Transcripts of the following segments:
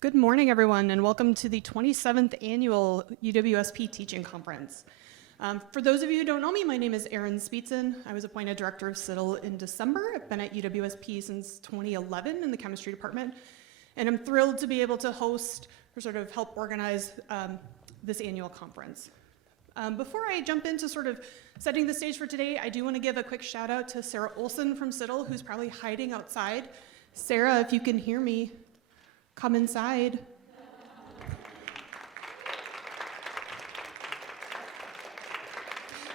Good morning, everyone, and welcome to the 27th Annual UWSP Teaching Conference. For those of you who don't know me, my name is Erin Speetson. I was appointed Director of CITL in December. I've been at UWSP since 2011 in the Chemistry Department, and I'm thrilled to be able to host or sort of help organize this annual conference. Before I jump into sort of setting the stage for today, I do want to give a quick shout out to Sarah Olson from CITL, who's probably hiding outside. Sarah, if you can hear me, come inside.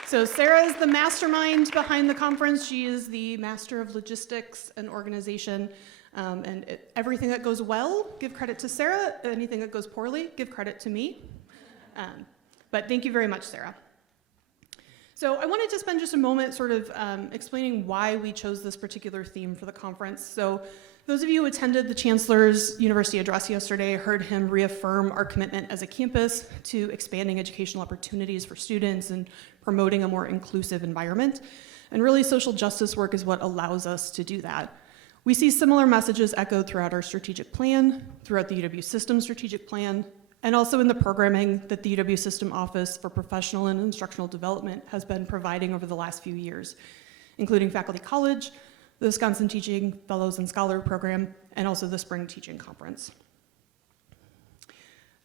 So Sarah is the mastermind behind the conference. She is the master of logistics and organization. Everything that goes well, give credit to Sarah. Anything that goes poorly, give credit to me. But thank you very much, Sarah. So I wanted to spend just a moment sort of explaining why we chose this particular theme for the conference. So those of you who attended the Chancellor's University address yesterday heard him reaffirm our commitment as a campus to expanding educational opportunities for students and promoting a more inclusive environment. And really, social justice work is what allows us to do that. We see similar messages echoed throughout our strategic plan, throughout the UW System strategic plan, and also in the programming that the UW System Office for Professional and Instructional Development has been providing over the last few years, including Faculty College, the Wisconsin Teaching Fellows and Scholar Program, and also the Spring Teaching Conference.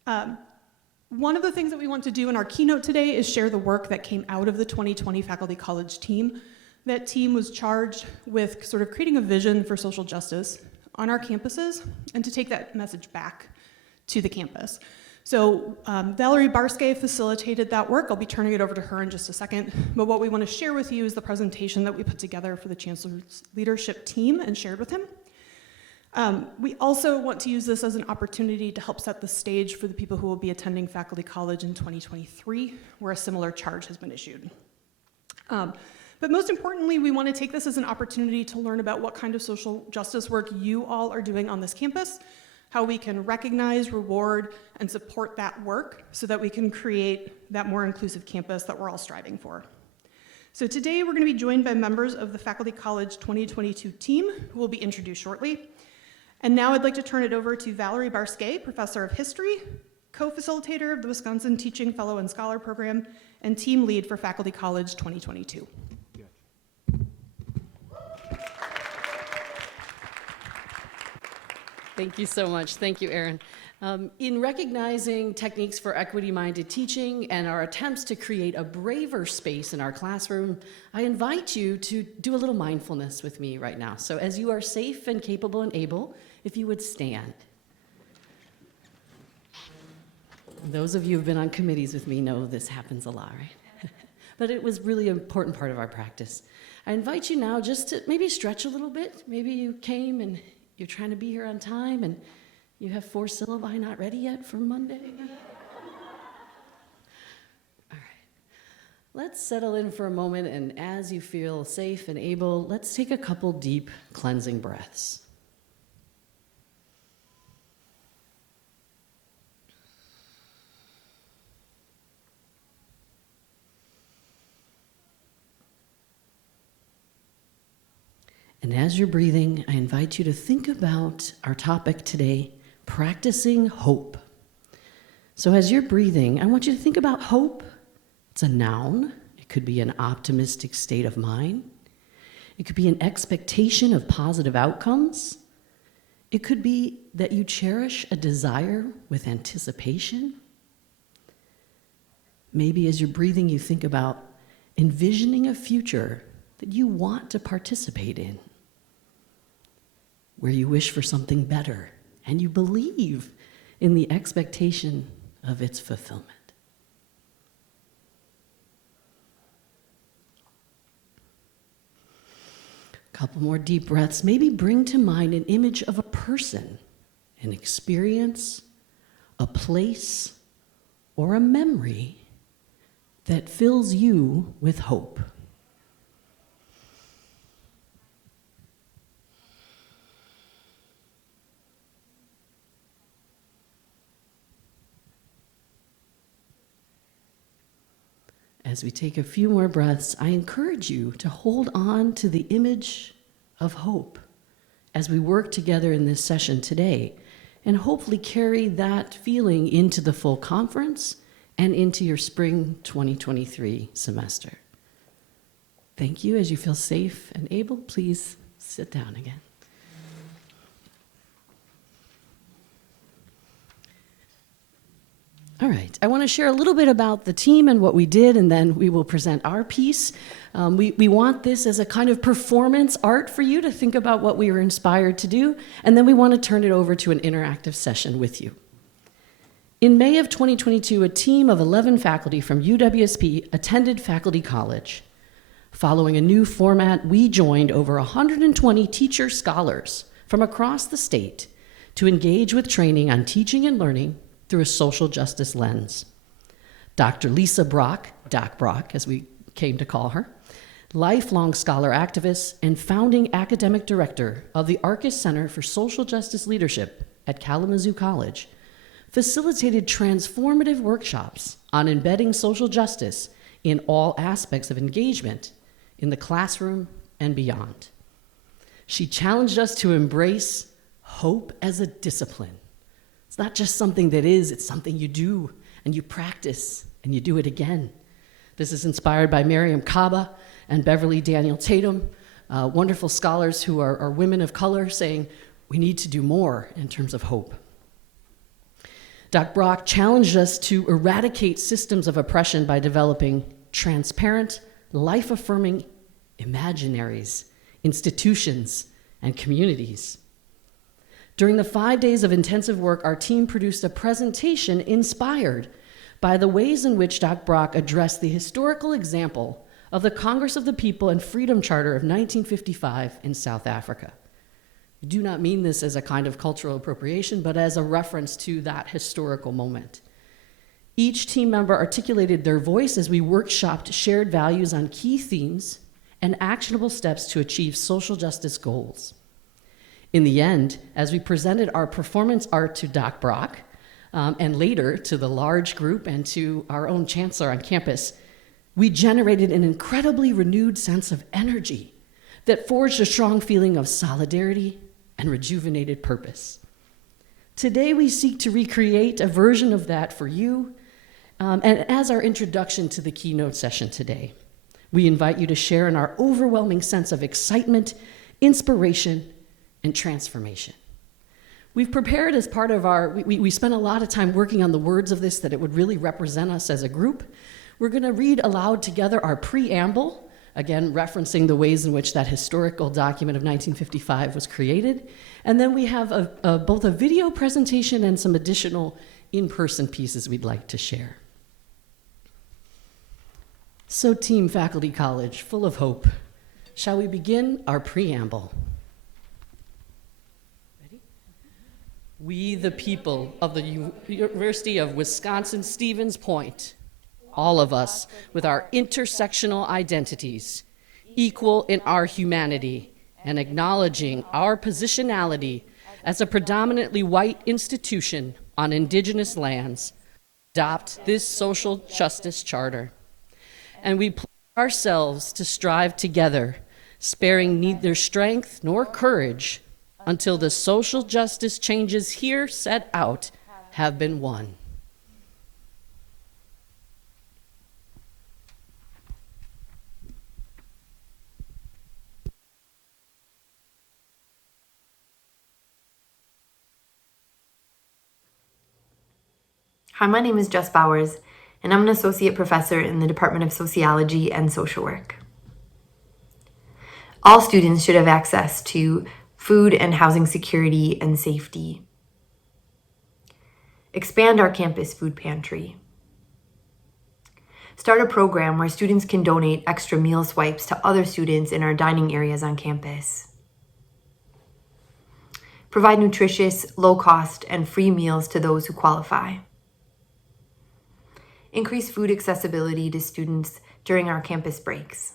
One of the things that we want to do in our keynote today is share the work that came out of the 2020 Faculty College team. That team was charged with sort of creating a vision for social justice on our campuses and to take that message back to the campus. So Valerie Barskay facilitated that work. I'll be turning it over to her in just a second. But what we want to share with you is the presentation that we put together for the Chancellor's leadership team and shared with him. We also want to use this as an opportunity to help set the stage for the people who will be attending Faculty College in 2023, where a similar charge has been issued. But most importantly, we want to take this as an opportunity to learn about what kind of social justice work you all are doing on this campus, how we can recognize, reward, and support that work so that we can create that more inclusive campus that we're all striving for. So today we're going to be joined by members of the Faculty College 2022 team who will be introduced shortly. And now I'd like to turn it over to Valerie Barskay, Professor of History, co-facilitator of the Wisconsin Teaching Fellow and Scholar Program, and team lead for Faculty College 2022. Thank you so much. Thank you, Erin. In recognizing techniques for equity-minded teaching and our attempts to create a braver space in our classroom, I invite you to do a little mindfulness with me right now. So as you are safe and capable and able, if you would stand. Those of you who've been on committees with me know this happens a lot, right? But it was really an important part of our practice. I invite you now just to maybe stretch a little bit. Maybe you came and you're trying to be here on time and you have 4 syllabi not ready yet for Monday. All right. Let's settle in for a moment, and as you feel safe and able, let's take a couple deep cleansing breaths. And as you're breathing, I invite you to think about our topic today, practicing hope. So as you're breathing, I want you to think about hope. It's a noun. It could be an optimistic state of mind. It could be an expectation of positive outcomes. It could be that you cherish a desire with anticipation. Maybe as you're breathing, you think about envisioning a future that you want to participate in, where you wish for something better and you believe in the expectation of its fulfillment. A couple more deep breaths. Maybe bring to mind an image of a person, an experience, a place, or a memory that fills you with hope. As we take a few more breaths, I encourage you to hold on to the image of hope as we work together in this session today and hopefully carry that feeling into the full conference and into your spring 2023 semester. Thank you. As you feel safe and able, please sit down again. All right, I want to share a little bit about the team and what we did, and then we will present our piece. We want this as a kind of performance art for you to think about what we were inspired to do, and then we want to turn it over to an interactive session with you. In May of 2022, a team of 11 faculty from UWSP attended Faculty College. Following a new format, we joined over 120 teacher scholars from across the state to engage with training on teaching and learning through a social justice lens. Dr. Lisa Brock, Doc Brock, as we came to call her, lifelong scholar activist and founding academic director of the Arcus Center for Social Justice Leadership at Kalamazoo College, facilitated transformative workshops on embedding social justice in all aspects of engagement in the classroom and beyond. She challenged us to embrace hope as a discipline. It's not just something that is, it's something you do, and you practice, and you do it again. This is inspired by Miriam Kaba and Beverly Daniel Tatum, wonderful scholars who are women of color, saying we need to do more in terms of hope. Dr. Brock challenged us to eradicate systems of oppression by developing transparent, life-affirming imaginaries, institutions, and communities. During the 5 days of intensive work, our team produced a presentation inspired by the ways in which Dr. Brock addressed the historical example of the Congress of the People and Freedom Charter of 1955 in South Africa. We do not mean this as a kind of cultural appropriation, but as a reference to that historical moment. Each team member articulated their voice as we workshopped shared values on key themes and actionable steps to achieve social justice goals. In the end, as we presented our performance art to Doc Brock, and later to the large group and to our own chancellor on campus, we generated an incredibly renewed sense of energy that forged a strong feeling of solidarity and rejuvenated purpose. Today, we seek to recreate a version of that for you, and as our introduction to the keynote session today, we invite you to share in our overwhelming sense of excitement, inspiration, and transformation. We've prepared as part of we spent a lot of time working on the words of this, that it would really represent us as a group. We're gonna read aloud together our preamble, again, referencing the ways in which that historical document of 1955 was created. And then we have both a video presentation and some additional in-person pieces we'd like to share. So Team Faculty College, full of hope, shall we begin our preamble? We, the people of the University of Wisconsin-Stevens Point, all of us with our intersectional identities, equal in our humanity, and acknowledging our positionality as a predominantly white institution on indigenous lands, adopt this social justice charter. And we pledge ourselves to strive together, sparing neither strength nor courage, until the social justice changes here set out have been won. Hi, my name is Jess Bowers, and I'm an associate professor in the Department of Sociology and Social Work. All students should have access to food and housing security and safety. Expand our campus food pantry. Start a program where students can donate extra meal swipes to other students in our dining areas on campus. Provide nutritious, low-cost, and free meals to those who qualify. Increase food accessibility to students during our campus breaks.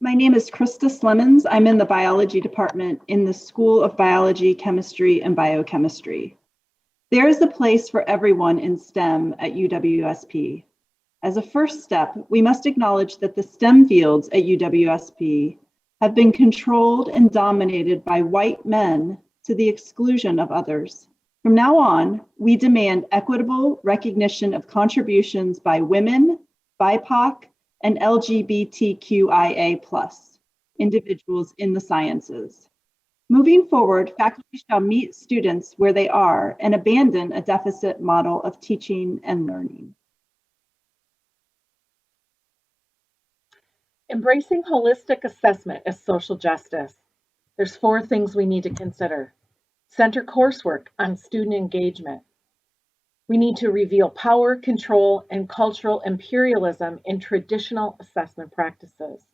My name is Krista Slemons. I'm in the biology department in the School of Biology, Chemistry, and Biochemistry. There is a place for everyone in STEM at UWSP. As a first step, we must acknowledge that the STEM fields at UWSP have been controlled and dominated by white men to the exclusion of others. From now on, we demand equitable recognition of contributions by women, BIPOC, and LGBTQIA+ individuals in the sciences. Moving forward, faculty shall meet students where they are and abandon a deficit model of teaching and learning. Embracing holistic assessment as social justice. There's 4 things we need to consider. Center coursework on student engagement. We need to reveal power, control, and cultural imperialism in traditional assessment practices.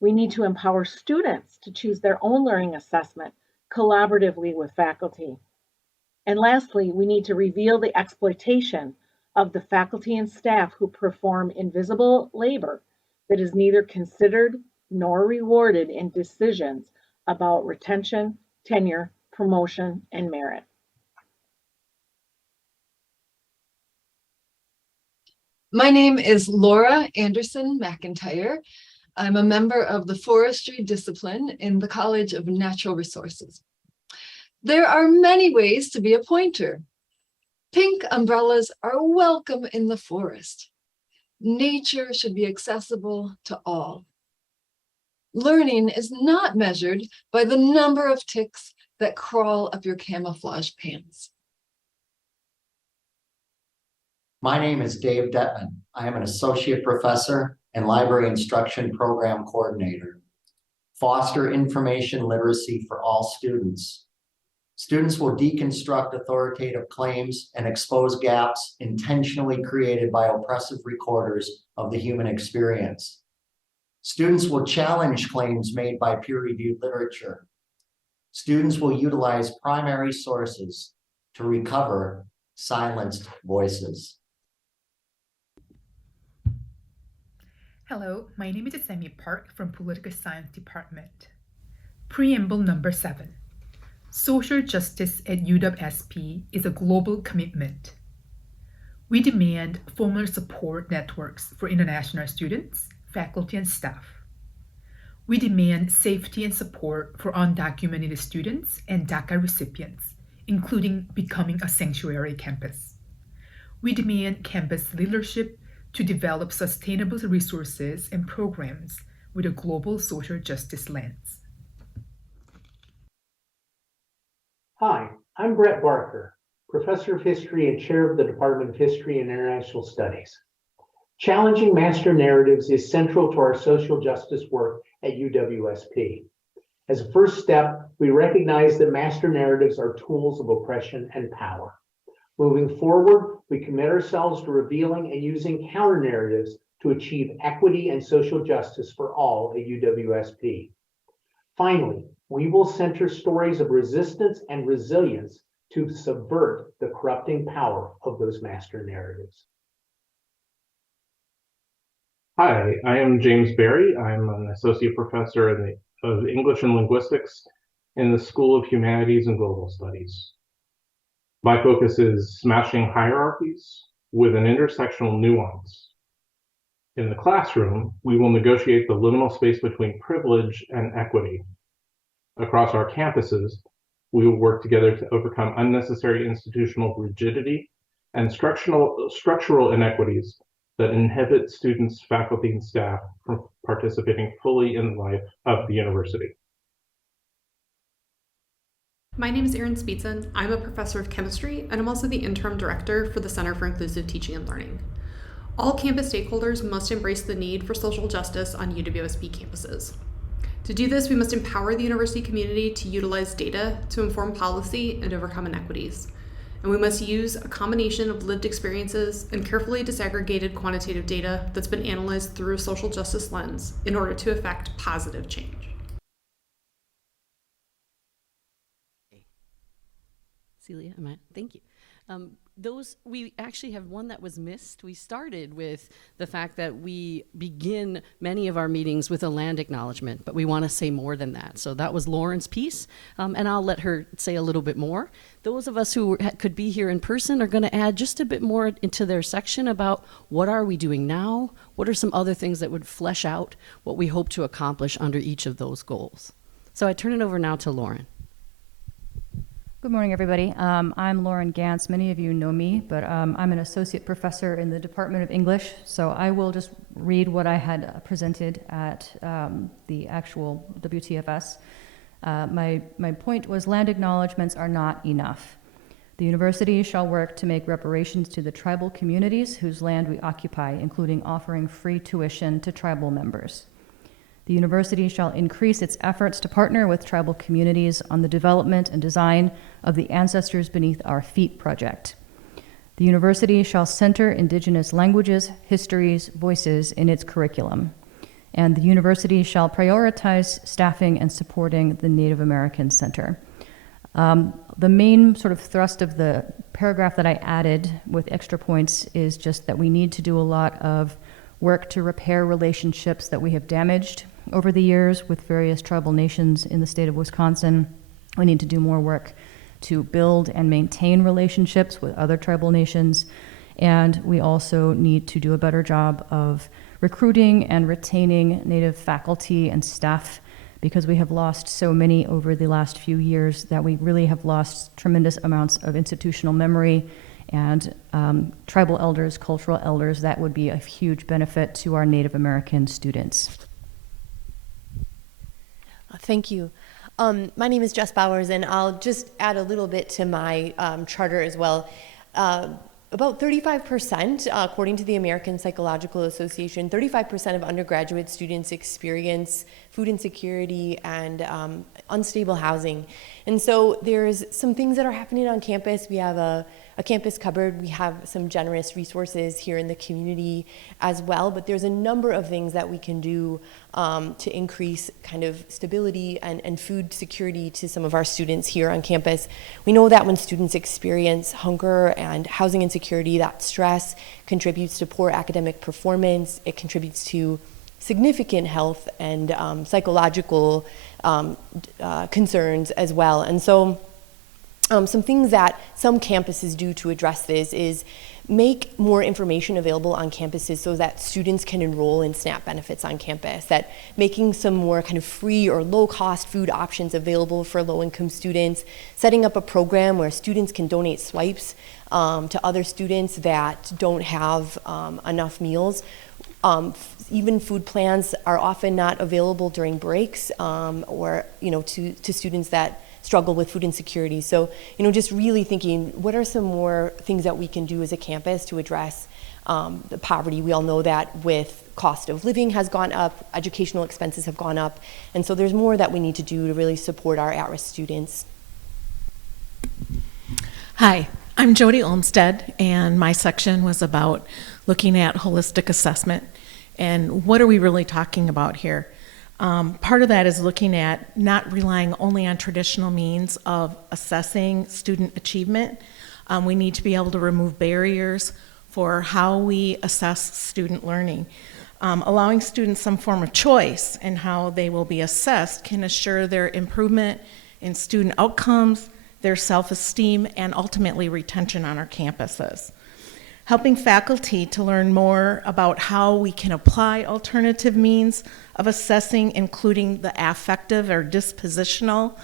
We need to empower students to choose their own learning assessment collaboratively with faculty. And lastly, we need to reveal the exploitation of the faculty and staff who perform invisible labor that is neither considered nor rewarded in decisions about retention, tenure, promotion, and merit. My name is Laura Anderson McIntyre. I'm a member of the forestry discipline in the College of Natural Resources. There are many ways to be a pointer. Pink umbrellas are welcome in the forest. Nature should be accessible to all. Learning is not measured by the number of ticks that crawl up your camouflage pants. My name is Dave Detman. I am an associate professor and library instruction program coordinator. Foster information literacy for all students. Students will deconstruct authoritative claims and expose gaps intentionally created by oppressive recorders of the human experience. Students will challenge claims made by peer-reviewed literature. Students will utilize primary sources to recover silenced voices. Hello, my name is Sammy Park from Political Science Department. Preamble number 7. Social justice at UWSP is a global commitment. We demand formal support networks for international students, faculty, and staff. We demand safety and support for undocumented students and DACA recipients, including becoming a sanctuary campus. We demand campus leadership to develop sustainable resources and programs with a global social justice lens. Hi, I'm Brett Barker, Professor of History and Chair of the Department of History and International Studies. Challenging master narratives is central to our social justice work at UWSP. As a first step, we recognize that master narratives are tools of oppression and power. Moving forward, we commit ourselves to revealing and using counter narratives to achieve equity and social justice for all at UWSP. Finally, we will center stories of resistance and resilience to subvert the corrupting power of those master narratives. Hi, I am James Berry. I'm an associate professor of English and Linguistics in the School of Humanities and Global Studies. My focus is smashing hierarchies with an intersectional nuance. In the classroom, we will negotiate the liminal space between privilege and equity. Across our campuses, we will work together to overcome unnecessary institutional rigidity and structural inequities that inhibit students, faculty, and staff from participating fully in the life of the university. My name is Erin Speetson. I'm a professor of chemistry, and I'm also the interim director for the Center for Inclusive Teaching and Learning. All campus stakeholders must embrace the need for social justice on UWSP campuses. To do this, we must empower the university community to utilize data to inform policy and overcome inequities. And we must use a combination of lived experiences and carefully disaggregated quantitative data that's been analyzed through a social justice lens in order to effect positive change. Celia, thank you. We actually have one that was missed. We started with the fact that we begin many of our meetings with a land acknowledgement, but we want to say more than that. So that was Lauren's piece, and I'll let her say a little bit more. Those of us who could be here in person are going to add just a bit more into their section about what are we doing now, what are some other things that would flesh out what we hope to accomplish under each of those goals. So I turn it over now to Lauren. Good morning, everybody. I'm Lauren Gantz. Many of you know me, but I'm an associate professor in the Department of English, so I will just read what I had presented at the actual WTFS. My point was land acknowledgements are not enough. The university shall work to make reparations to the tribal communities whose land we occupy, including offering free tuition to tribal members. The university shall increase its efforts to partner with tribal communities on the development and design of the Ancestors Beneath Our Feet project. The university shall center Indigenous languages, histories, voices in its curriculum. And the university shall prioritize staffing and supporting the Native American Center. The main sort of thrust of the paragraph that I added with extra points is just that we need to do a lot of work to repair relationships that we have damaged over the years with various tribal nations in the state of Wisconsin. We need to do more work to build and maintain relationships with other tribal nations. And we also need to do a better job of recruiting and retaining Native faculty and staff, because we have lost so many over the last few years that we really have lost tremendous amounts of institutional memory and tribal elders, cultural elders. That would be a huge benefit to our Native American students. Thank you. My name is Jess Bowers, and I'll just add a little bit to my charter as well. About 35%, according to the American Psychological Association, 35% of undergraduate students experience food insecurity and unstable housing. And so there's some things that are happening on campus. We have a campus cupboard. We have some generous resources here in the community as well, but there's a number of things that we can do to increase kind of stability and food security to some of our students here on campus. We know that when students experience hunger and housing insecurity, that stress contributes to poor academic performance. It contributes to significant health and psychological concerns as well. And so some things that some campuses do to address this is make more information available on campuses so that students can enroll in SNAP benefits on campus, that making some more kind of free or low-cost food options available for low-income students, setting up a program where students can donate swipes to other students that don't have enough meals. Even food plans are often not available during breaks or to students that struggle with food insecurity. So, just really thinking, what are some more things that we can do as a campus to address the poverty? We all know that with cost of living has gone up, educational expenses have gone up, and so there's more that we need to do to really support our at-risk students. Hi, I'm Jody Olmstead, and my section was about looking at holistic assessment. And what are we really talking about here? Part of that is looking at not relying only on traditional means of assessing student achievement. We need to be able to remove barriers for how we assess student learning. Allowing students some form of choice in how they will be assessed can assure their improvement in student outcomes, their self-esteem, and ultimately retention on our campuses. Helping faculty to learn more about how we can apply alternative means of assessing, including the affective or dispositional,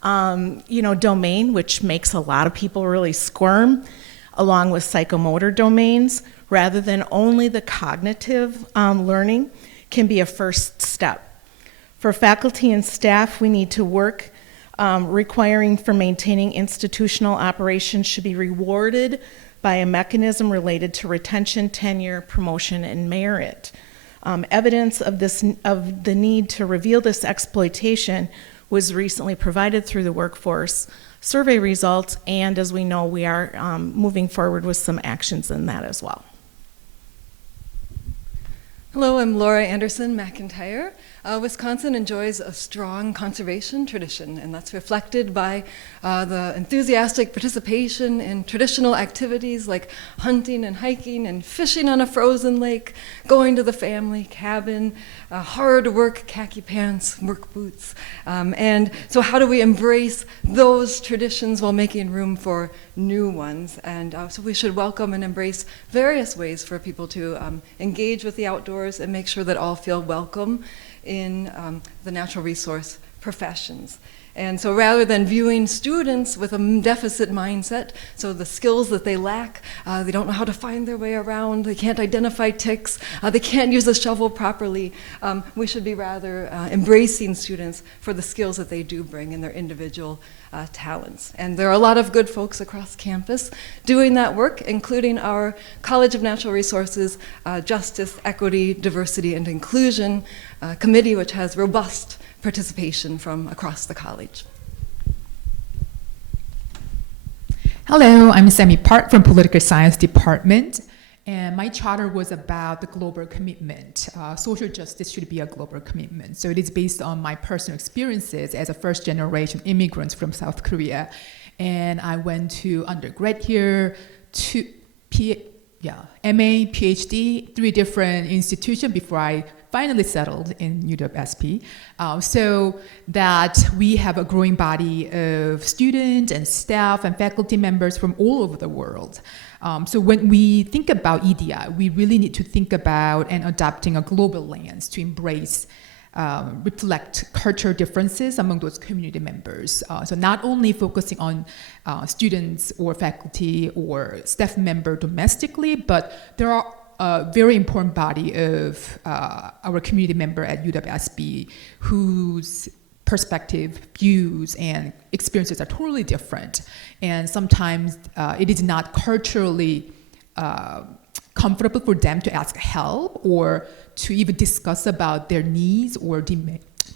domain, which makes a lot of people really squirm, along with psychomotor domains, rather than only the cognitive learning, can be a first step. For faculty and staff, we need to work requiring for maintaining institutional operations should be rewarded by a mechanism related to retention, tenure, promotion, and merit. Evidence of the need to reveal this exploitation was recently provided through the workforce survey results, and as we know, we are moving forward with some actions in that as well. Hello, I'm Laura Anderson McIntyre. Wisconsin enjoys a strong conservation tradition, and that's reflected by the enthusiastic participation in traditional activities like hunting and hiking and fishing on a frozen lake, going to the family cabin, hard work khaki pants, work boots. And so how do we embrace those traditions while making room for new ones? And so we should welcome and embrace various ways for people to engage with the outdoors and make sure that all feel welcome in the natural resource professions. And so rather than viewing students with a deficit mindset, so the skills that they lack, they don't know how to find their way around, they can't identify ticks, they can't use a shovel properly, we should be rather embracing students for the skills that they do bring in their individual talents. And there are a lot of good folks across campus doing that work, including our College of Natural Resources Justice, Equity, Diversity, and Inclusion Committee, which has robust participation from across the college. Hello, I'm Sammy Park from Political Science Department, and my charter was about the global commitment. Social justice should be a global commitment. So it is based on my personal experiences as a first-generation immigrant from South Korea, and I went to undergrad here, MA, PhD, 3 different institutions before I finally settled in UW-SP, so that we have a growing body of students and staff and faculty members from all over the world. So when we think about EDI, we really need to think about and adopting a global lens to embrace, reflect cultural differences among those community members. So not only focusing on students or faculty or staff member domestically, but there are a very important body of our community member at UW-SP whose perspective, views, and experiences are totally different. And sometimes it is not culturally comfortable for them to ask help or to even discuss about their needs or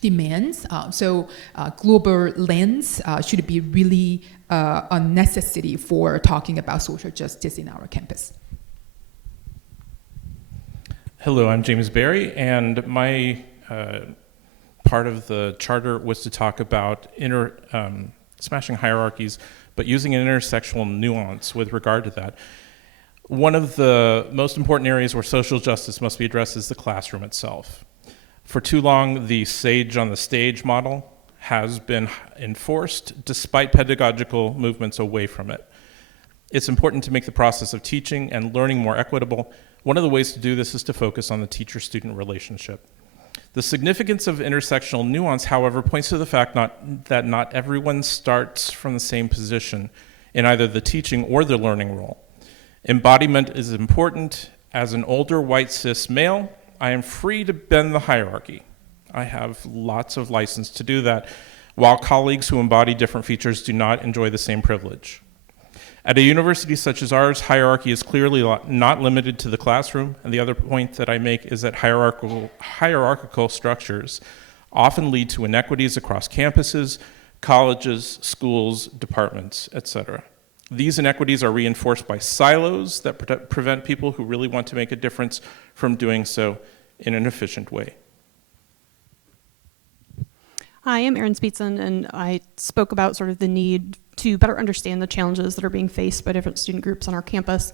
demands. So global lens should be really a necessity for talking about social justice in our campus. Hello, I'm James Barry, and my part of the charter was to talk about smashing hierarchies, but using an intersectional nuance with regard to that. One of the most important areas where social justice must be addressed is the classroom itself. For too long, the sage on the stage model has been enforced despite pedagogical movements away from it. It's important to make the process of teaching and learning more equitable. One of the ways to do this is to focus on the teacher-student relationship. The significance of intersectional nuance, however, points to the fact that not everyone starts from the same position in either the teaching or the learning role. Embodiment is important. As an older white cis male, I am free to bend the hierarchy. I have lots of license to do that, while colleagues who embody different features do not enjoy the same privilege. At a university such as ours, hierarchy is clearly not limited to the classroom, and the other point that I make is that hierarchical structures often lead to inequities across campuses, colleges, schools, departments, etc. These inequities are reinforced by silos that prevent people who really want to make a difference from doing so in an efficient way. Hi, I'm Erin Speetson, and I spoke about sort of the need to better understand the challenges that are being faced by different student groups on our campus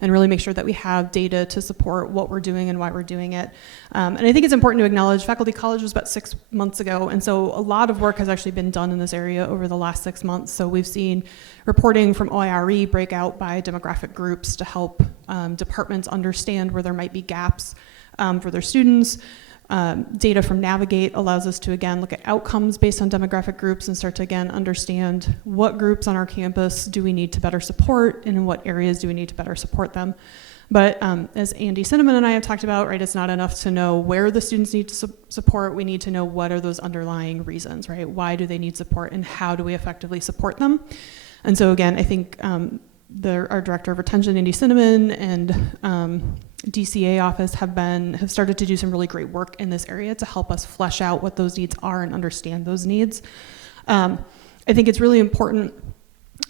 and really make sure that we have data to support what we're doing and why we're doing it. And I think it's important to acknowledge Faculty College was about 6 months ago, and so a lot of work has actually been done in this area over the last 6 months. So we've seen reporting from OIRE break out by demographic groups to help departments understand where there might be gaps for their students. Data from Navigate allows us to, again, look at outcomes based on demographic groups and start to, again, understand what groups on our campus do we need to better support and in what areas do we need to better support them. But as Andy Cinnamon and I have talked about, right, it's not enough to know where the students need support. We need to know what are those underlying reasons, right? Why do they need support and how do we effectively support them? And so, again, I think our Director of Retention, Andy Cinnamon, and DCA office have started to do some really great work in this area to help us flesh out what those needs are and understand those needs. I think it's really important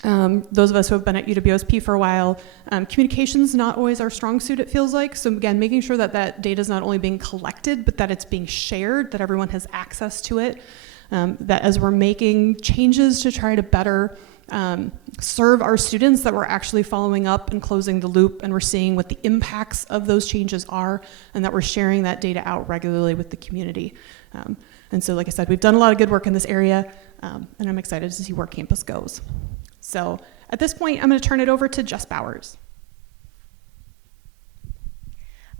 Those of us who have been at UWSP for a while, communication's not always our strong suit, it feels like. So again, making sure that that data is not only being collected, but that it's being shared, that everyone has access to it, that as we're making changes to try to better serve our students, that we're actually following up and closing the loop, and we're seeing what the impacts of those changes are, and that we're sharing that data out regularly with the community. And so, like I said, we've done a lot of good work in this area, and I'm excited to see where campus goes. So at this point, I'm going to turn it over to Jess Bowers.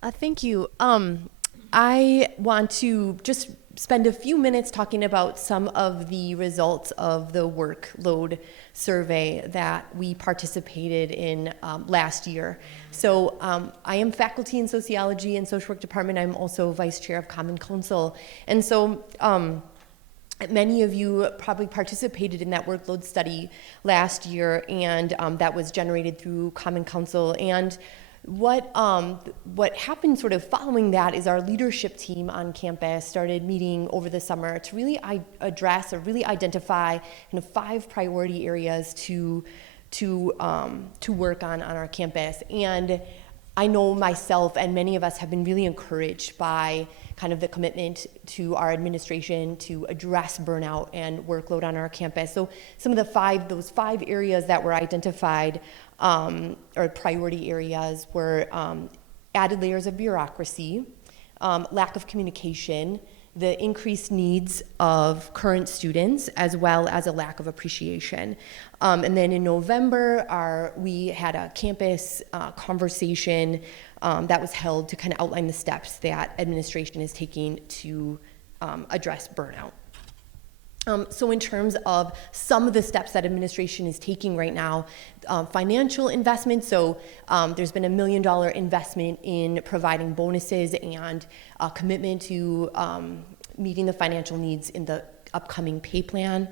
Thank you. I want to just spend a few minutes talking about some of the results of the workload survey that we participated in last year. So I am faculty in sociology and social work department. I'm also vice chair of Common Council. And so many of you probably participated in that workload study last year, and that was generated through Common Council. And what happened sort of following that is our leadership team on campus started meeting over the summer to really address or really identify kind of 5 priority areas to work on our campus. And I know myself and many of us have been really encouraged by kind of the commitment to our administration to address burnout and workload on our campus. So some of those five areas that were identified, or priority areas, were added layers of bureaucracy, lack of communication, the increased needs of current students, as well as a lack of appreciation. And then in November, we had a campus conversation that was held to kind of outline the steps that administration is taking to address burnout. So in terms of some of the steps that administration is taking right now, financial investment, so there's been $1 million investment in providing bonuses and a commitment to meeting the financial needs in the upcoming pay plan.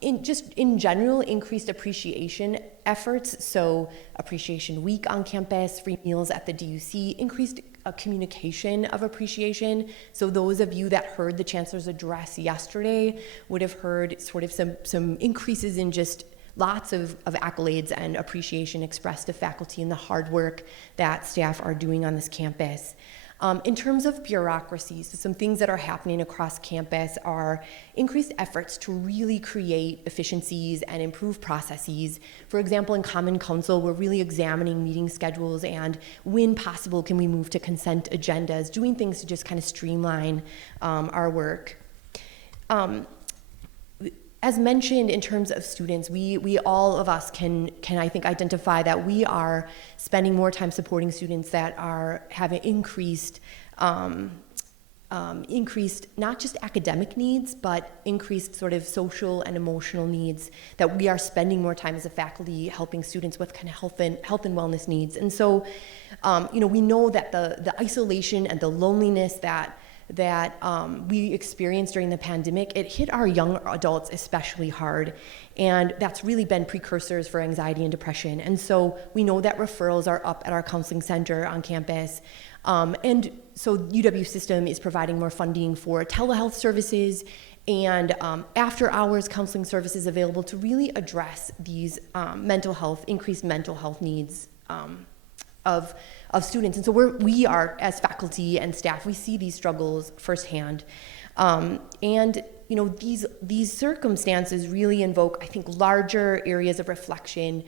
In general, increased appreciation efforts, so appreciation week on campus, free meals at the DUC, increased communication of appreciation. So those of you that heard the Chancellor's address yesterday would have heard sort of some increases in just lots of accolades and appreciation expressed to faculty and the hard work that staff are doing on this campus. In terms of bureaucracy, so some things that are happening across campus are increased efforts to really create efficiencies and improve processes. For example, in Common Council, we're really examining meeting schedules and when possible can we move to consent agendas, doing things to just kind of streamline our work. As mentioned, in terms of students, we all of us can I think identify that we are spending more time supporting students that are having increased not just academic needs, but increased sort of social and emotional needs, that we are spending more time as a faculty helping students with kind of health and wellness needs. And so, we know that the isolation and the loneliness that we experienced during the pandemic, it hit our young adults especially hard. And that's really been precursors for anxiety and depression. And so we know that referrals are up at our counseling center on campus. And so UW system is providing more funding for telehealth services and after hours counseling services available to really address these increased mental health needs of students. And so we are, as faculty and staff, we see these struggles firsthand. And these circumstances really invoke, I think, larger areas of reflection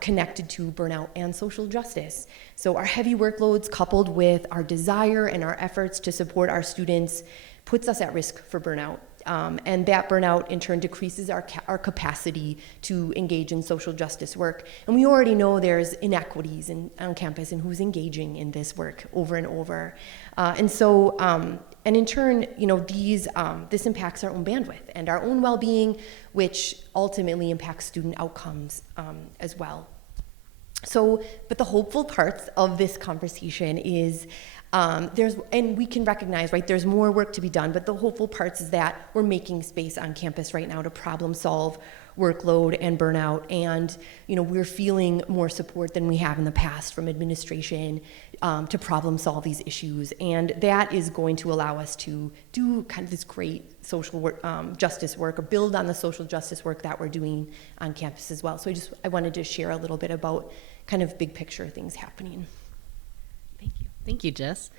connected to burnout and social justice. So our heavy workloads, coupled with our desire and our efforts to support our students, puts us at risk for burnout. And that burnout in turn decreases our capacity to engage in social justice work. And we already know there's inequities on campus and who's engaging in this work over and over. And in turn, this impacts our own bandwidth and our own well-being, which ultimately impacts student outcomes as well. So, but the hopeful parts of this conversation is and we can recognize, right, there's more work to be done, but the hopeful parts is that we're making space on campus right now to problem solve workload and burnout, and we're feeling more support than we have in the past from administration to problem solve these issues, and that is going to allow us to do kind of this great social work, justice work, or build on the social justice work that we're doing on campus as well. So I wanted to share a little bit about kind of big picture things happening. Thank you. Thank you, Jess.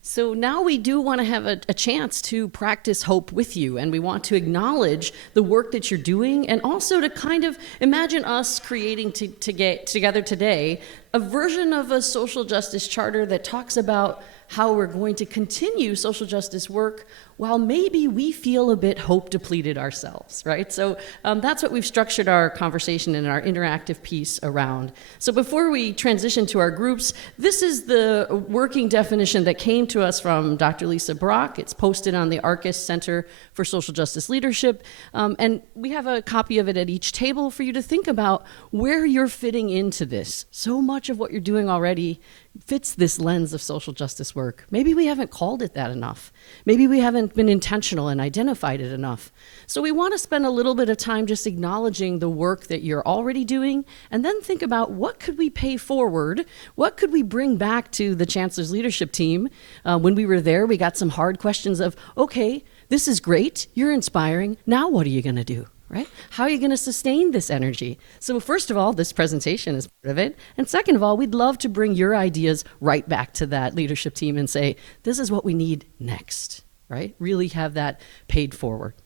So now we do want to have a chance to practice hope with you, and we want to acknowledge the work that you're doing, and also to kind of imagine us creating to get together today a version of a social justice charter that talks about how we're going to continue social justice work while maybe we feel a bit hope depleted ourselves, right? So that's what we've structured our conversation and our interactive piece around. So before we transition to our groups, this is the working definition that came to us from Dr. Lisa Brock. It's posted on the Arcus Center for Social Justice Leadership. And we have a copy of it at each table for you to think about where you're fitting into this. So much of what you're doing already fits this lens of social justice work. Maybe we haven't called it that enough. Maybe we haven't been intentional and identified it enough. So we want to spend a little bit of time just acknowledging the work that you're already doing, and then think about what could we pay forward? What could we bring back to the Chancellor's leadership team? When we were there, we got some hard questions of, okay, this is great, you're inspiring, now what are you going to do? Right? How are you going to sustain this energy? So first of all, this presentation is part of it. And second of all, we'd love to bring your ideas right back to that leadership team and say, this is what we need next, right? Really have that paid forward.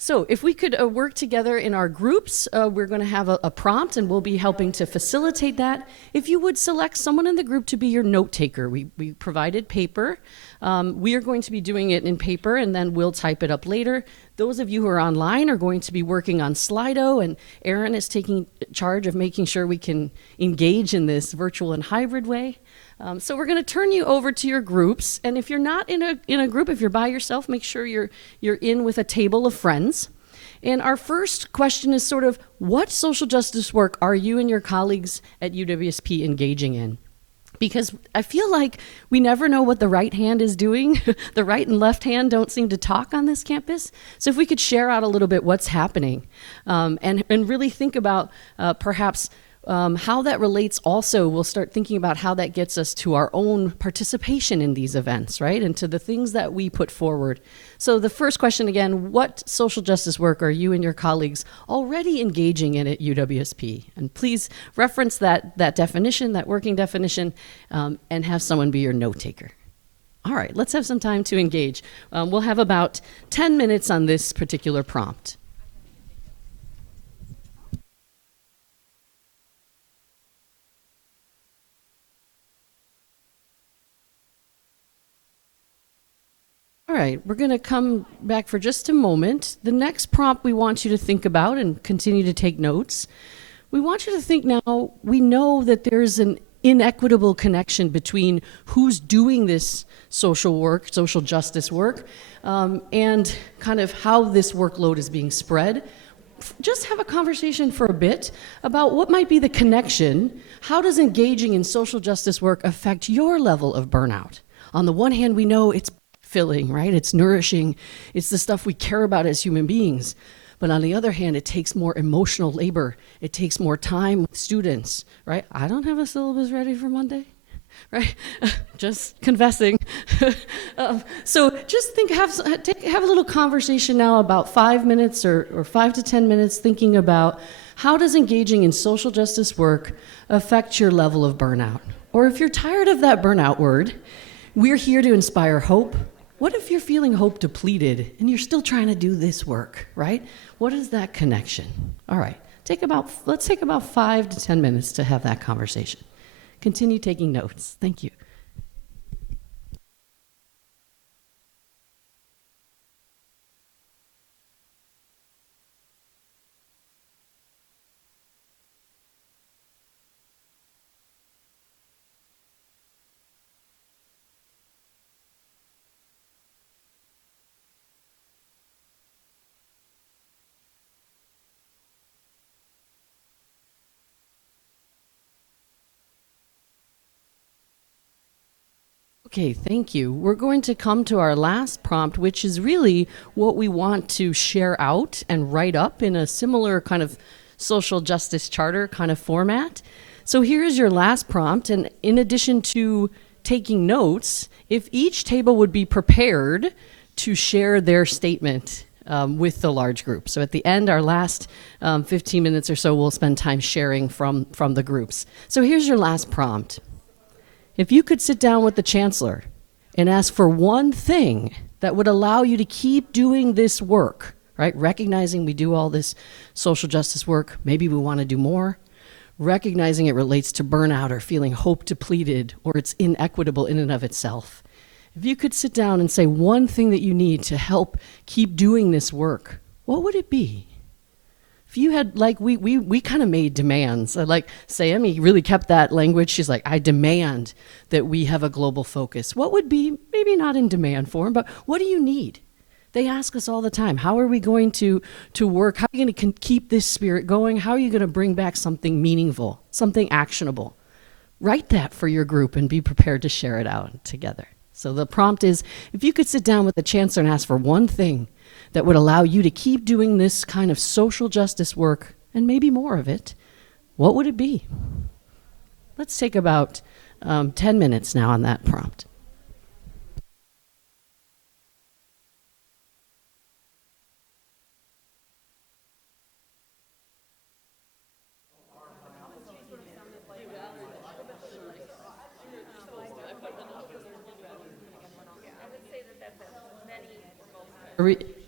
So if we could work together in our groups, we're going to have a prompt, and we'll be helping to facilitate that. If you would select someone in the group to be your note taker, we provided paper. We are going to be doing it in paper, and then we'll type it up later. Those of you who are online are going to be working on Slido, and Erin is taking charge of making sure we can engage in this virtual and hybrid way. So we're going to turn you over to your groups, and if you're not in a group, if you're by yourself, make sure you're in with a table of friends. And our first question is sort of, what social justice work are you and your colleagues at UWSP engaging in? Because I feel like we never know what the right hand is doing. The right and left hand don't seem to talk on this campus. So if we could share out a little bit what's happening, and really think about perhaps how that relates also, we'll start thinking about how that gets us to our own participation in these events, right? And to the things that we put forward. So the first question again, what social justice work are you and your colleagues already engaging in at UWSP? And please reference that definition, that working definition, and have someone be your note taker. All right, let's have some time to engage. We'll have about 10 minutes on this particular prompt. All right, we're going to come back for just a moment. The next prompt we want you to think about and continue to take notes. We want you to think now, we know that there's an inequitable connection between who's doing this social work, social justice work, and kind of how this workload is being spread. Just have a conversation for a bit about what might be the connection. How does engaging in social justice work affect your level of burnout? On the one hand, we know it's filling, right? It's nourishing. It's the stuff we care about as human beings. But on the other hand, it takes more emotional labor. It takes more time with students, right? I don't have a syllabus ready for Monday, right? Just confessing. So just think, have a little conversation now about 5 minutes or 5 to 10 minutes thinking about how does engaging in social justice work affect your level of burnout? Or if you're tired of that burnout word, we're here to inspire hope. What if you're feeling hope depleted and you're still trying to do this work, right? What is that connection? All right, let's take about 5 to 10 minutes to have that conversation. Continue taking notes. Thank you. Okay, thank you. We're going to come to our last prompt, which is really what we want to share out and write up in a similar kind of social justice charter kind of format. So here's your last prompt, and in addition to taking notes, if each table would be prepared to share their statement with the large group. So at the end, our last 15 minutes or so, we'll spend time sharing from the groups. So here's your last prompt. If you could sit down with the chancellor and ask for one thing that would allow you to keep doing this work, right? Recognizing we do all this social justice work, maybe we want to do more. Recognizing it relates to burnout or feeling hope depleted or it's inequitable in and of itself. If you could sit down and say one thing that you need to help keep doing this work, what would it be? If you had, like, we kind of made demands. Like Sayemi really kept that language. She's like, I demand that we have a global focus. What would be, maybe not in demand form, but what do you need? They ask us all the time, how are we going to work? How are you going to keep this spirit going? How are you going to bring back something meaningful, something actionable? Write that for your group and be prepared to share it out together. So the prompt is, if you could sit down with the chancellor and ask for one thing that would allow you to keep doing this kind of social justice work, and maybe more of it, what would it be? Let's take about 10 minutes now on that prompt.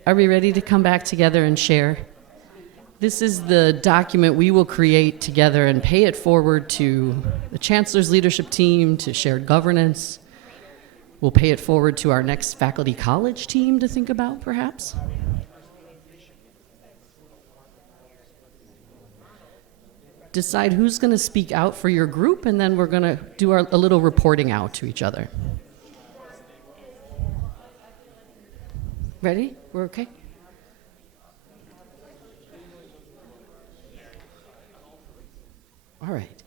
Are we ready to come back together and share? This is the document we will create together and pay it forward to the Chancellor's leadership team, to shared governance. We'll pay it forward to our next faculty college team to think about, perhaps. Decide who's going to speak out for your group, and then we're going to do a little reporting out to each other. Ready? We're okay? All right.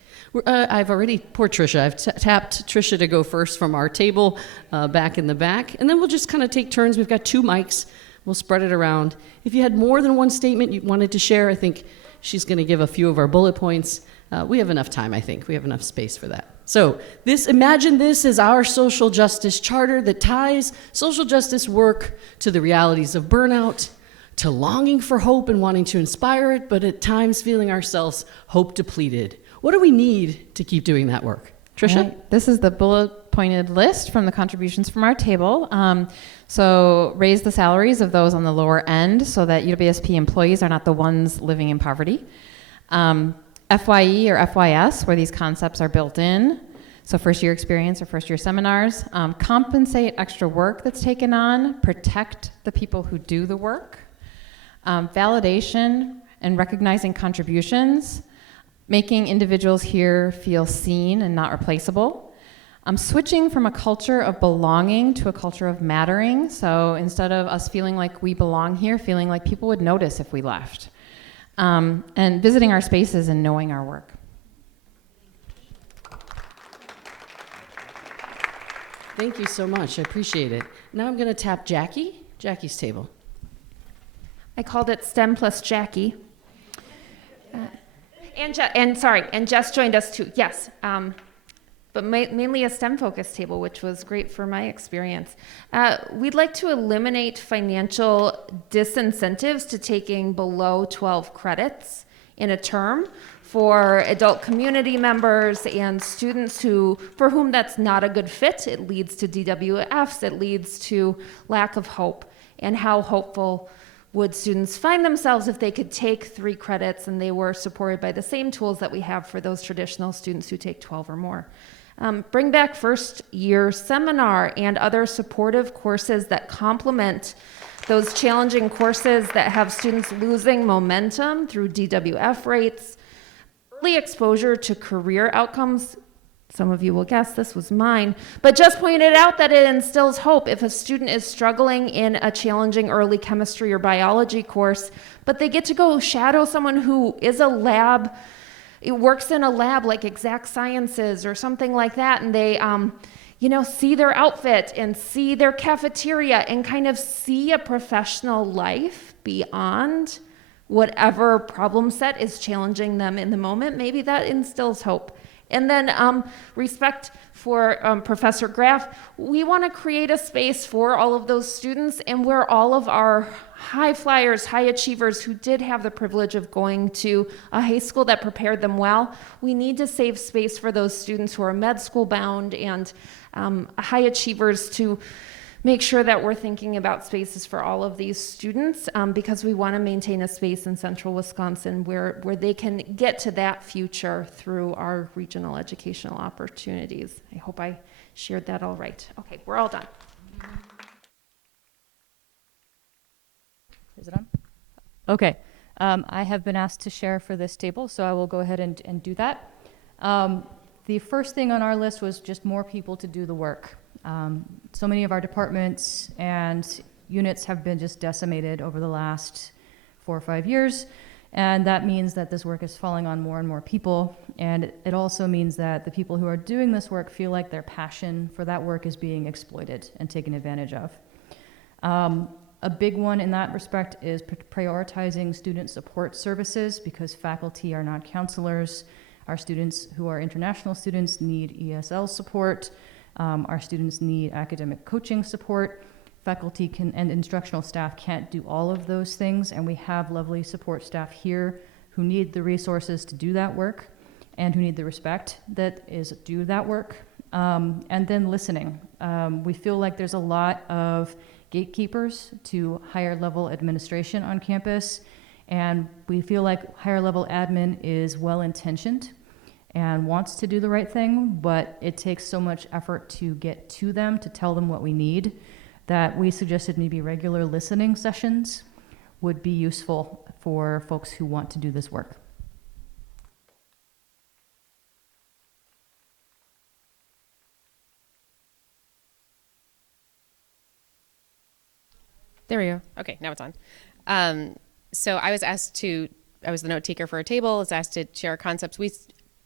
I've already, poor Tricia, I've tapped Tricia to go first from our table back in the back, and then we'll just kind of take turns. We've got 2 mics. We'll spread it around. If you had more than one statement you wanted to share, I think she's going to give a few of our bullet points. We have enough time, I think. We have enough space for that. So imagine this as our social justice charter that ties social justice work to the realities of burnout, to longing for hope and wanting to inspire it, but at times feeling ourselves hope depleted. What do we need to keep doing that work? Tricia? Right. This is the bullet pointed list from the contributions from our table. So raise the salaries of those on the lower end so that UWSP employees are not the ones living in poverty. FYE or FYS, where these concepts are built in, so first year experience or first year seminars, compensate extra work that's taken on, protect the people who do the work, validation and recognizing contributions, making individuals here feel seen and not replaceable, switching from a culture of belonging to a culture of mattering, so instead of us feeling like we belong here, feeling like people would notice if we left. And visiting our spaces and knowing our work. Thank you so much. I appreciate it. Now I'm going to tap Jackie's table. I called it STEM plus Jackie. And Jess joined us too. Yes. But mainly a STEM-focused table, which was great for my experience. We'd like to eliminate financial disincentives to taking below 12 credits in a term for adult community members and students for whom that's not a good fit. It leads to DWFs, it leads to lack of hope. And how hopeful would students find themselves if they could take 3 credits and they were supported by the same tools that we have for those traditional students who take 12 or more? Bring back first year seminar and other supportive courses that complement those challenging courses that have students losing momentum through DWF rates. Early exposure to career outcomes. Some of you will guess this was mine, but just pointed out that it instills hope if a student is struggling in a challenging early chemistry or biology course, but they get to go shadow someone who is it works in a lab like exact sciences or something like that, and they see their outfit and see their cafeteria and kind of see a professional life beyond whatever problem set is challenging them in the moment. Maybe that instills hope. And then respect for Professor Graff. We want to create a space for all of those students and where all of our high flyers, high achievers who did have the privilege of going to a high school that prepared them well, we need to save space for those students who are med school bound and high achievers to make sure that we're thinking about spaces for all of these students because we want to maintain a space in central Wisconsin where they can get to that future through our regional educational opportunities. I hope I shared that all right. Okay, we're all done. Is it on? Okay. I have been asked to share for this table, so I will go ahead and do that. The first thing on our list was just more people to do the work. So many of our departments and units have been just decimated over the last 4 or 5 years, and that means that this work is falling on more and more people, and it also means that the people who are doing this work feel like their passion for that work is being exploited and taken advantage of. A big one in that respect is prioritizing student support services because faculty are not counselors. Our students who are international students need ESL support. Our students need academic coaching support. Faculty and instructional staff can't do all of those things, and we have lovely support staff here who need the resources to do that work and who need the respect that is do that work. And then listening. We feel like there's a lot of gatekeepers to higher level administration on campus, and we feel like higher level admin is well-intentioned and wants to do the right thing, but it takes so much effort to get to them, to tell them what we need, that we suggested maybe regular listening sessions would be useful for folks who want to do this work. There we go. Okay, now it's on. So I was the note taker for a table, I was asked to share concepts.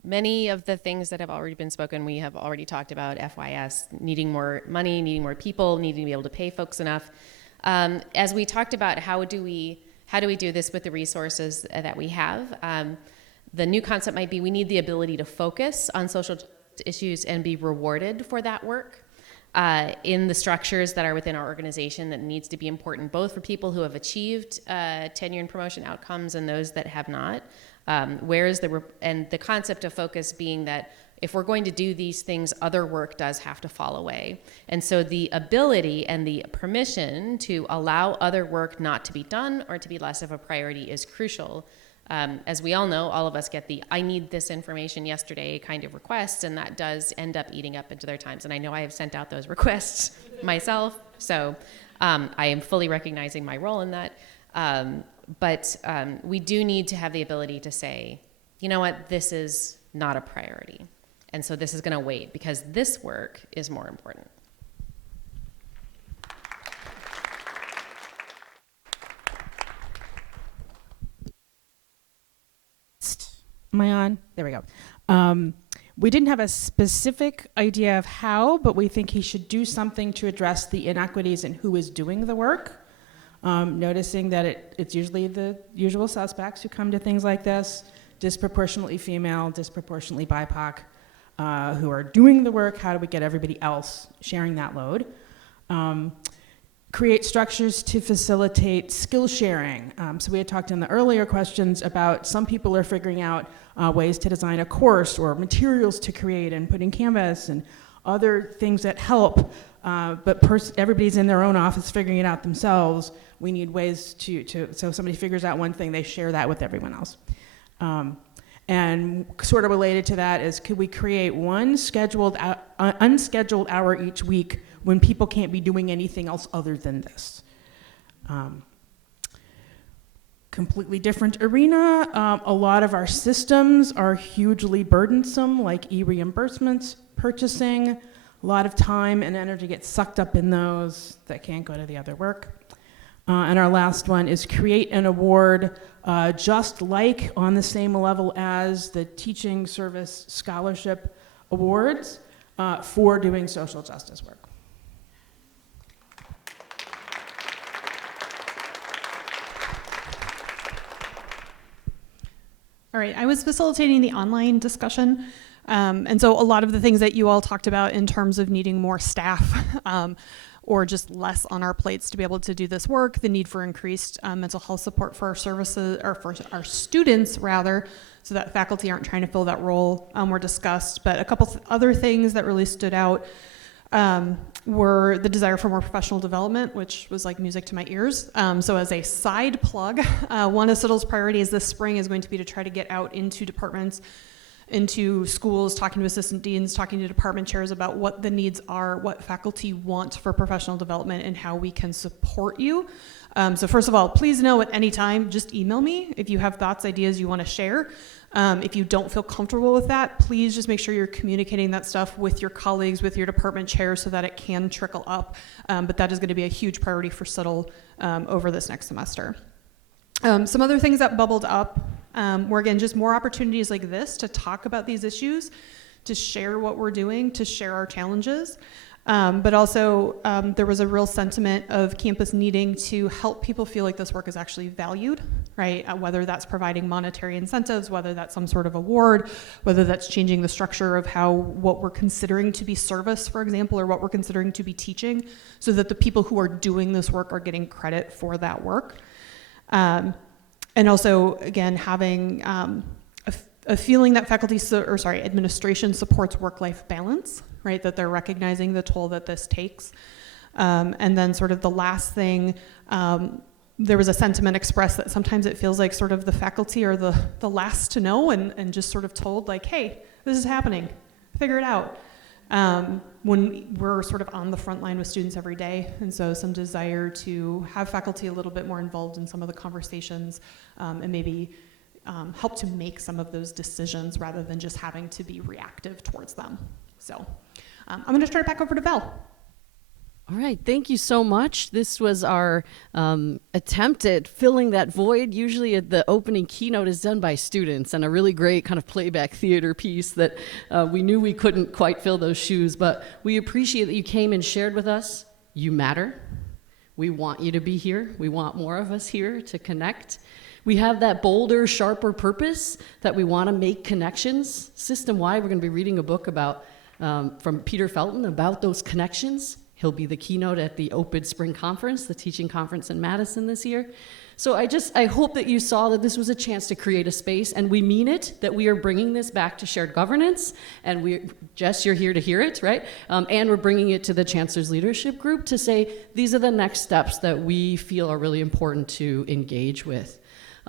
Many of the things that have already been spoken, we have already talked about FYS, needing more money, needing more people, needing to be able to pay folks enough. As we talked about how do we do this with the resources that we have, the new concept might be we need the ability to focus on social issues and be rewarded for that work. In the structures that are within our organization that needs to be important both for people who have achieved tenure and promotion outcomes and those that have not. And the concept of focus being that if we're going to do these things, other work does have to fall away. And so the ability and the permission to allow other work not to be done or to be less of a priority is crucial. As we all know, all of us get the I need this information yesterday kind of requests, and that does end up eating up into their times. And I know I have sent out those requests myself, so I am fully recognizing my role in that. But we do need to have the ability to say, you know what, this is not a priority. And so this is going to wait because this work is more important. Am I on? There we go. We didn't have a specific idea of how, but we think he should do something to address the inequities in who is doing the work. Noticing that it's usually the usual suspects who come to things like this, disproportionately female, disproportionately BIPOC, who are doing the work. How do we get everybody else sharing that load? Create structures to facilitate skill sharing. So we had talked in the earlier questions about some people are figuring out ways to design a course or materials to create and put in Canvas and other things that help, but everybody's in their own office figuring it out themselves. We need ways so somebody figures out one thing, they share that with everyone else. And sort of related to that is, could we create one unscheduled hour each week when people can't be doing anything else other than this? Completely different arena. A lot of our systems are hugely burdensome, like e-reimbursements, purchasing. A lot of time and energy gets sucked up in those that can't go to the other work. And our last one is create an award just like on the same level as the Teaching Service Scholarship Awards, for doing social justice work. All right, I was facilitating the online discussion. And so a lot of the things that you all talked about in terms of needing more staff or just less on our plates to be able to do this work, the need for increased mental health support for our services, or for our students rather, so that faculty aren't trying to fill that role were discussed. But a couple other things that really stood out were the desire for more professional development, which was like music to my ears. So as a side plug, one of CITL's priorities this spring is going to be to try to get out into departments, into schools, talking to assistant deans, talking to department chairs about what the needs are, what faculty want for professional development, and how we can support you. So first of all, please know at any time, just email me if you have thoughts, ideas you want to share. If you don't feel comfortable with that, please just make sure you're communicating that stuff with your colleagues, with your department chair, so that it can trickle up. But that is going to be a huge priority for CITL over this next semester. Some other things that bubbled up were, again, just more opportunities like this to talk about these issues, to share what we're doing, to share our challenges. But also, there was a real sentiment of campus needing to help people feel like this work is actually valued, right? Whether that's providing monetary incentives, whether that's some sort of award, whether that's changing the structure of what we're considering to be service, for example, or what we're considering to be teaching, so that the people who are doing this work are getting credit for that work. And also, again, having a feeling that administration supports work-life balance, right? That they're recognizing the toll that this takes. And then sort of the last thing, there was a sentiment expressed that sometimes it feels like sort of the faculty are the last to know and just sort of told like, hey, this is happening, figure it out. When we're sort of on the front line with students every day. And so some desire to have faculty a little bit more involved in some of the conversations and maybe help to make some of those decisions rather than just having to be reactive towards them. So I'm going to turn it back over to Val. All right, thank you so much. This was our attempt at filling that void. Usually the opening keynote is done by students, and a really great kind of playback theater piece that we knew we couldn't quite fill those shoes, but we appreciate that you came and shared with us. You matter. We want you to be here. We want more of us here to connect. We have that bolder, sharper purpose that we want to make connections. System-wide, we're going to be reading a book about from Peter Felton about those connections. He'll be the keynote at the Open Spring Conference, the teaching conference in Madison this year. So I hope that you saw that this was a chance to create a space, and we mean it, that we are bringing this back to shared governance, and Jess, you're here to hear it, right? And we're bringing it to the Chancellor's Leadership Group to say, these are the next steps that we feel are really important to engage with.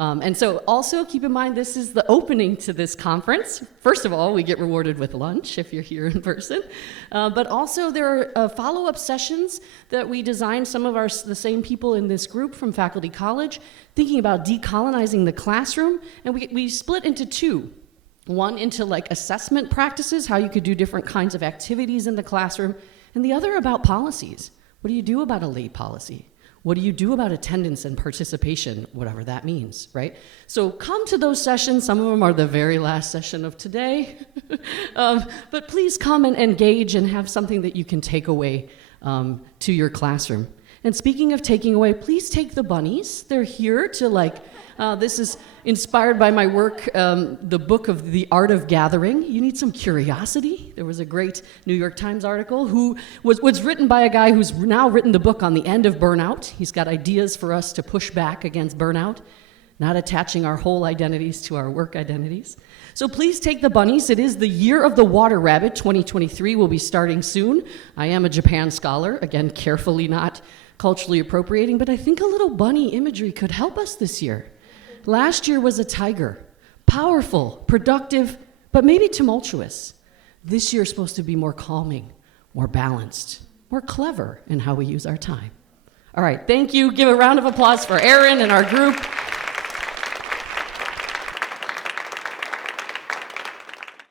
And so also keep in mind, this is the opening to this conference. First of all, we get rewarded with lunch if you're here in person. But also there are follow-up sessions that we designed, some of the same people in this group from Faculty College, thinking about decolonizing the classroom. And we split into two. One into like assessment practices, how you could do different kinds of activities in the classroom. And the other about policies. What do you do about a late policy? What do you do about attendance and participation, whatever that means, right? So come to those sessions. Some of them are the very last session of today. But please come and engage and have something that you can take away to your classroom. And speaking of taking away, please take the bunnies. They're here to this is inspired by my work, the book of The Art of Gathering. You need some curiosity. There was a great New York Times article who was written by a guy who's now written the book on the end of burnout. He's got ideas for us to push back against burnout, not attaching our whole identities to our work identities. So please take the bunnies. It is the Year of the Water Rabbit. 2023 will be starting soon. I am a Japan scholar, again, carefully not culturally appropriating, but I think a little bunny imagery could help us this year. Last year was a tiger, powerful, productive, but maybe tumultuous. This year is supposed to be more calming, more balanced, more clever in how we use our time. All right, thank you. Give a round of applause for Erin and our group.